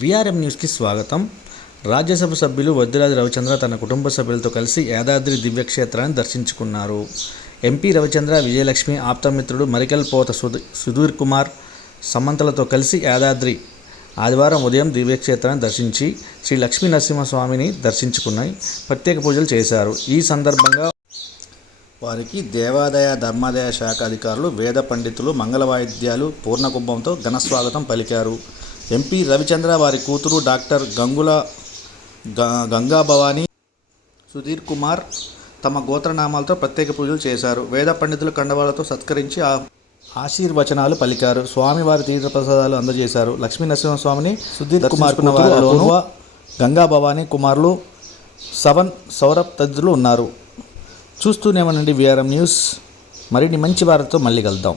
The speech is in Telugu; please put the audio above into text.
విఆర్ఎం న్యూస్కి స్వాగతం. రాజ్యసభ సభ్యులు వద్దిరాజు రవిచంద్ర తన కుటుంబ సభ్యులతో కలిసి యాదాద్రి దివ్యక్షేత్రాన్ని దర్శించుకున్నారు. ఎంపీ రవిచంద్ర విజయలక్ష్మి ఆప్తమిత్రుడు మరికల్ పోత సుధీర్ కుమార్ సమంతలతో కలిసి యాదాద్రి ఆదివారం ఉదయం దివ్యక్షేత్రాన్ని దర్శించి శ్రీ లక్ష్మీ నరసింహస్వామిని దర్శించుకున్నాయి. ప్రత్యేక పూజలు చేశారు. ఈ సందర్భంగా వారికి దేవాదాయ ధర్మాదాయ శాఖ అధికారులు వేద పండితులు మంగళ వాయిద్యాలు పూర్ణకుంభంతో ఘనస్వాగతం పలికారు. ఎంపీ రవిచంద్ర వారి కూతురు డాక్టర్ గంగుల గ- గంగా భవానీ సుధీర్ కుమార్ తమ గోత్రనామాలతో ప్రత్యేక పూజలు చేశారు. వేద పండితులు కండవాలతో సత్కరించి ఆ ఆశీర్వచనాలు పలికారు. స్వామివారి తీర్థప్రసాదాలు అందజేశారు. లక్ష్మీ నరసింహస్వామిని సుధీర్ కుమార్ వారిలోను గంగా భవానీ కుమారులు సవన్ సౌరభ్ తదితరులు ఉన్నారు. చూస్తూనే ఉండండి విఆర్ఎం న్యూస్. మరిన్ని మంచి వారితో మళ్ళీ కలుద్దాం.